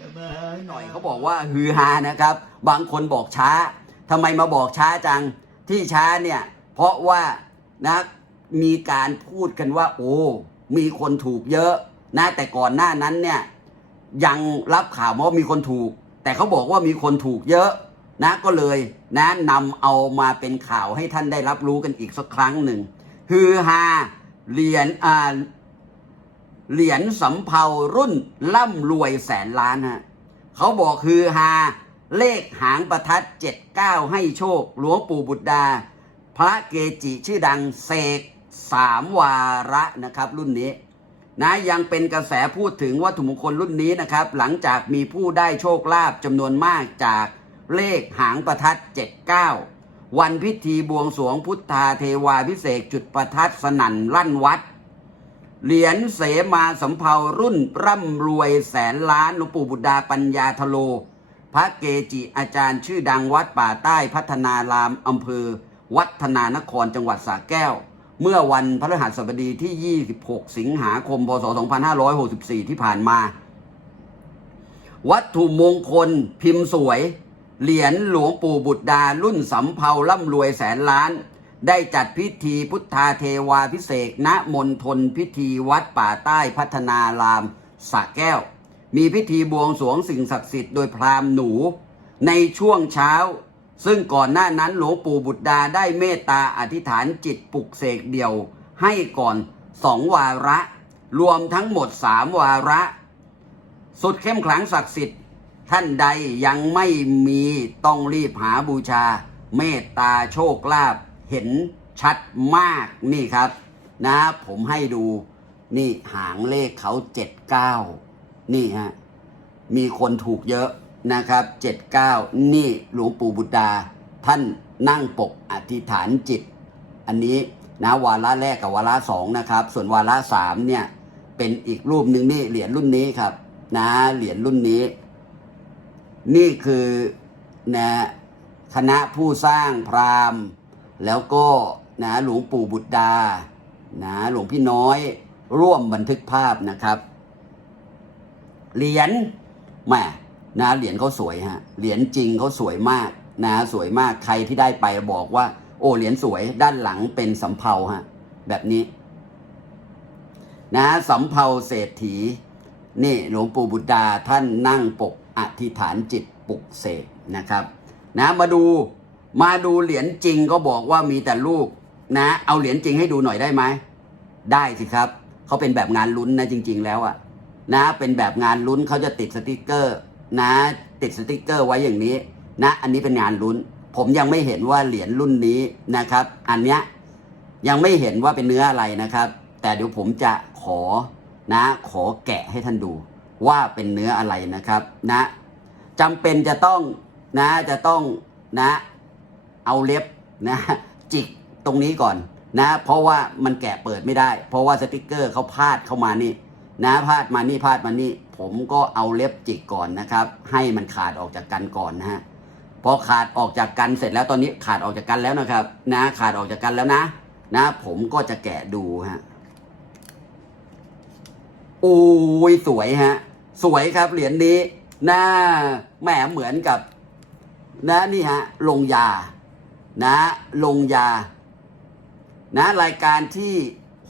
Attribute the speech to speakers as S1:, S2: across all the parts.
S1: หา
S2: หน่อยเขาบอกว่าฮือฮานะครับ บางคนบอกช้าทำไมมาบอกช้าจังที่ช้าเนี่ย เพราะว่านะมีการพูดกันว่า โอ้มีคนถูกเยอะนะแต่ก่อนหน้านั้นเนี่ยยังรับข่าวว่ามีคนถูก แต่เขาบอกว่ามีคนถูกเยอะนะก็เลยนะนำเอามาเป็นข่าวให้ท่านได้รับรู้กันอีกสักครั้งหนึ่งฮือฮาเหรียญอ่า เหรียญสำเภารุ่นร่ำรวยแสนล้านฮะเขาบอกฮือฮาเลขหางประทัดเจ็ดเก้าให้โชคหลวงปู่บุตรดา พระเกจิชื่อดังเสกสามวาระนะครับรุ่นนี้นะยังเป็นกระแสพูดถึงวัตถุมงคลรุ่นนี้นะครับ หลังจากมีผู้ได้โชคลาภจำนวนมากจากเลขหางประทัด 79 วันพิธีบวงสรวงพุทธาเทวาพิเศษจุดประทัดสนั่นลั่นวัด เหรียญเสมาสำเภารุ่นร่ำรวยแสนล้านหลวงปู่บุตรดาปัญญาทโล พระเกจิอาจารย์ชื่อดังวัดป่าใต้พัฒนารามอำเภอ วัฒนานครจังหวัดสระแก้ว เมื่อวันพฤหัสบดีที่ 26 สิงหาคม พศ 2564 ที่ผ่านมา วัตถุมงคลพิมพ์สวย เหรียญหลวงปู่บุตรดารุ่นสำเภาร่ำรวยแสนล้าน ได้จัดพิธีพุทธาเทวาพิเศษณมณฑลพิธีวัดป่าใต้พัฒนารามสระแก้ว มีพิธีบวงสรวงสิ่งศักดิ์สิทธิ์โดยพราหมณ์หนู ในช่วงเช้า ซึ่งก่อนหน้านั้นหลวงปู่บุตรดาได้เมตตาอธิษฐานจิตปลุกเสกเดี่ยว ให้ก่อนสองวาระ รวมทั้งหมดสามวาระ สุดเข้มขลังศักดิ์สิทธิ์ ท่านใดยังไม่มีต้องรีบหาบูชา เมตตาโชคลาภ เห็นชัดมากนี่ครับ นะผมให้ดูนี่หางเลขเขาเจ็ดเก้านี่ฮะมีคนถูกเยอะนะครับเจ็ดเก้านี่หลวงปู่บุตรดาท่านนั่งปกอธิษฐานจิต อันนี้นะวาระแรกกับวาระสองนะครับ ส่วนวาระสามเนี่ยเป็นอีกรูปหนึ่งนี่เหรียญรุ่นนี้ครับ นะเหรียญรุ่นนี้ นี่คือนะคณะผู้สร้างพราหมณ์ แล้วก็นะหลวงปู่บุตรดานะหลวงพี่น้อยร่วมบันทึกภาพนะครับ เหรียญแหม่นะเหรียญเขาสวยฮะเหรียญจริงเขาสวยมากนะสวยมากใครที่ได้ไปบอกว่า โอ้เหรียญสวยด้านหลังเป็นสำเภาฮะแบบนี้ นะสำเภาเศรษฐีนี่หลวงปู่บุตรดาท่านนั่งปกอธิษฐานจิตปลุกเสกนะครับ นะมาดู มาดูเหรียญจริงก็บอกว่ามีแต่รูปนะ เอาเหรียญจริงให้ดูหน่อยได้ไหม ได้สิครับ เขาเป็นแบบงานลุ้นนะจริง ๆ แล้วอะนะ เป็นแบบงานลุ้นเขาจะติดสติกเกอร์นะ ติดสติกเกอร์ไว้อย่างนี้นะ อันนี้เป็นงานลุ้น ผมยังไม่เห็นว่าเหรียญรุ่นนี้นะครับ อันเนี้ยยังไม่เห็นว่าเป็นเนื้ออะไรนะครับ แต่เดี๋ยวผมจะขอนะ ขอแกะให้ท่านดูว่าเป็นเนื้ออะไรนะครับนะจำเป็นจะต้องนะจะต้องนะ เอาเล็บนะจิกตรงนี้ก่อนนะ เพราะว่ามันแกะเปิดไม่ได้ เพราะว่าสติกเกอร์เขาพาดเข้ามานี่นะพาดมานี่พาดมานี่ ผมก็เอาเล็บจิกก่อนนะครับ ให้มันขาดออกจากกันก่อนนะฮะพอขาดออกจากกันเสร็จแล้วตอนนี้ขาดออกจากกันแล้วนะครับ นะ ขาดออกจากกันแล้วนะ นะ ผมก็จะแกะดูฮะโอ้ยสวยฮะ สวยครับเหรียญนี้หน้าแหมเหมือนกับ นะนี่ฮะลงยา นะลงยา นะรายการที่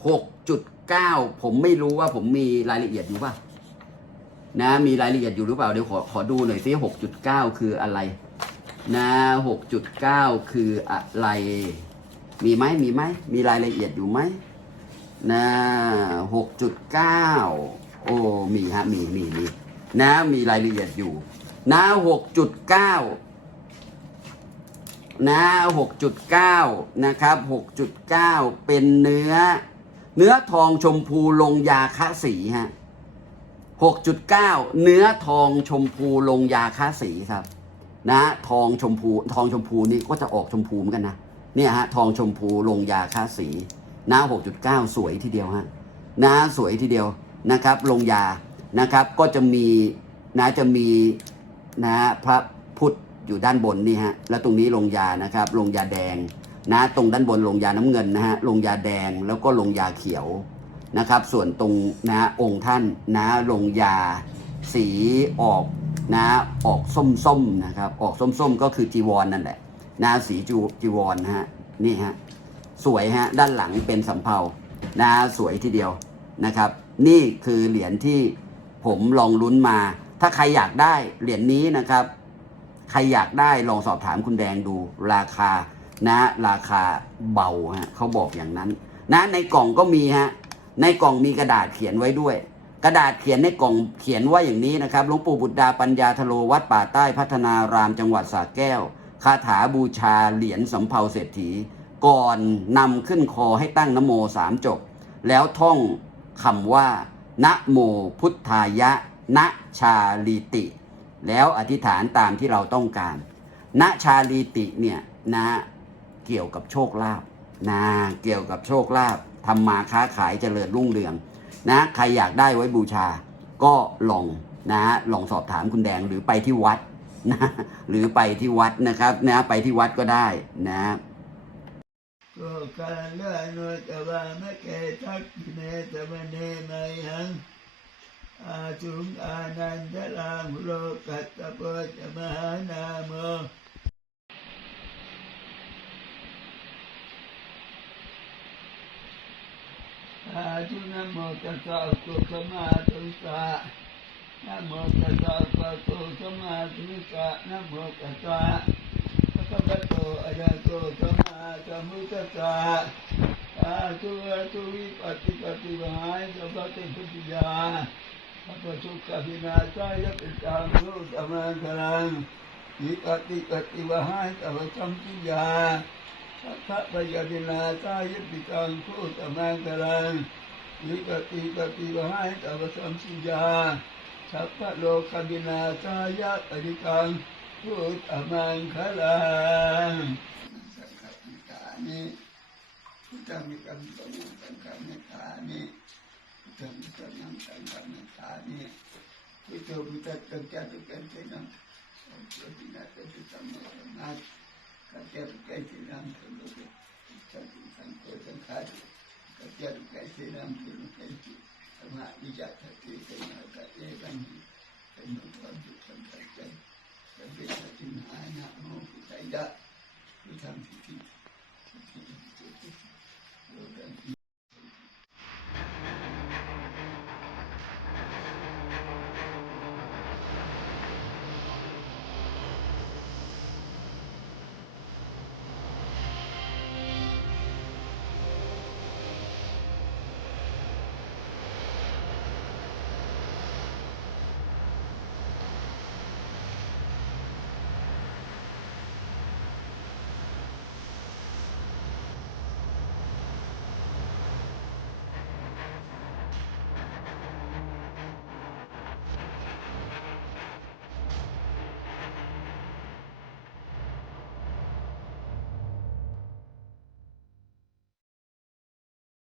S2: หกจุดเก้าผมไม่รู้ว่าผมมีรายละเอียดอยู่ป่ะนะมีรายละเอียดอยู่หรือเปล่า เดี๋ยวขอขอดูหน่อยซิหกจุดเก้าคืออะไร นะหกจุดเก้าคืออะไร มีไหมมีไหมมีรายละเอียดอยู่ไหมนะหกจุดเก้าโอ้ มีฮะ มีมีมีนะ มีรายละเอียดอยู่ นะหกจุดเก้า นะ6.9 นะครับ 6.9 เป็นเนื้อ เนื้อทองชมพูลงยาคะสีฮะ 6.9 เนื้อทองชมพูลงยาคะสีครับ นะทองชมพูทองชมพูนี่ก็จะออกชมพูเหมือนกันนะเนี่ยฮะทองชมพูลงยาคะสีนะ6.9 สวยทีเดียวฮะนะสวยทีเดียวนะครับ ลงยานะครับก็จะมีนะจะมีนะพระ อยู่ด้านบนนี่ฮะแล้วตรงนี้ลงยานะครับลงยาแดงนะตรงด้านบนลงยาน้ำเงินนะฮะลงยาแดงแล้วก็ลงยาเขียวนะครับ ส่วนตรงนะองค์ท่านนะลงยาสีออกนะออกส้มๆนะครับ ออกส้มๆก็คือจีวรนนั่นแหละนะสีจูจีวรนะฮะนี่ฮะสวยฮะด้านหลังเป็นสำเภานะสวยทีเดียวนะครับ นี่คือเหรียญที่ผมลองลุ้นมา ถ้าใครอยากได้เหรียญนี้นะครับ ใครอยากได้ลองสอบถามคุณแดงดูราคานะราคาเบาฮะเขาบอกอย่างนั้น นะในกล่องก็มีฮะในกล่องมีกระดาษเขียนไว้ด้วย กระดาษเขียนในกล่องเขียนว่าอย่างนี้นะครับหลวงปู่บุตรดาปัญญาทโลวัดป่าใต้พัฒนารามจังหวัดสระแก้วคาถาบูชาเหรียญสำเภาเศรษฐี ก่อนนำขึ้นคอให้ตั้งนโมสามจบ แล้วท่องคำว่า นะโมพุทธายะ นะชาลีติ แล้วอธิษฐานตามที่เราต้องการณชาลีติเนี่ยนะเกี่ยวกับโชคลาภนะเกี่ยวกับโชคลาภทำมาค้าขายเจริญรุ่งเรืองนะใครอยากได้ไว้บูชา ก็ลองนะลองสอบถามคุณแดงหรือไปที่วัดนะหรือไปที่วัดนะครับนะไปที่วัดก็ได้นะ
S1: ก็การเลื่อนโนตวามะเกทักเนตมเนไมหัง อาจุงอานันทลังโลกัตตะโปจมหานามโมอาจุนะโมตัสสะตุสมมาตุสะนะโมตัสสะภะคะวะโตสัม พระพุทธัสสะอาตุอะตุวิปัสสิปฏิวหายสัพพะเตพุทธิยาระประสุขพินาศายะปิตามโลธรรมังคลังวิปัสสิปฏิวหายสัพพะสัมปิยาพพะปยพินาศายะปิตังโลธรรมังคลังวิปัสสิปฏิวหายสัพพะสัมปิยาสัพพะโลกบินาศายะปฏิตังพุทธมังคลังสังฆปิตานิพุทธมิกัมปะมังสังฆมิตานิ Buddha-Buddha-Nam Sangha-Nam-Sani Buddha-Buddha-Kerja-Kerja-Nam Buddha-Buddha-Kerja-Nam Kerja-Kerja-Nam Buddha-Buddha-Kerja-Nam Kerja-Kerja-Nam Sama Ijat-Kerja-Kerja-Kerja-Kerja Kerja-Kerja-Kerja-Kerja Tapi satu anak mau kita tidak Kita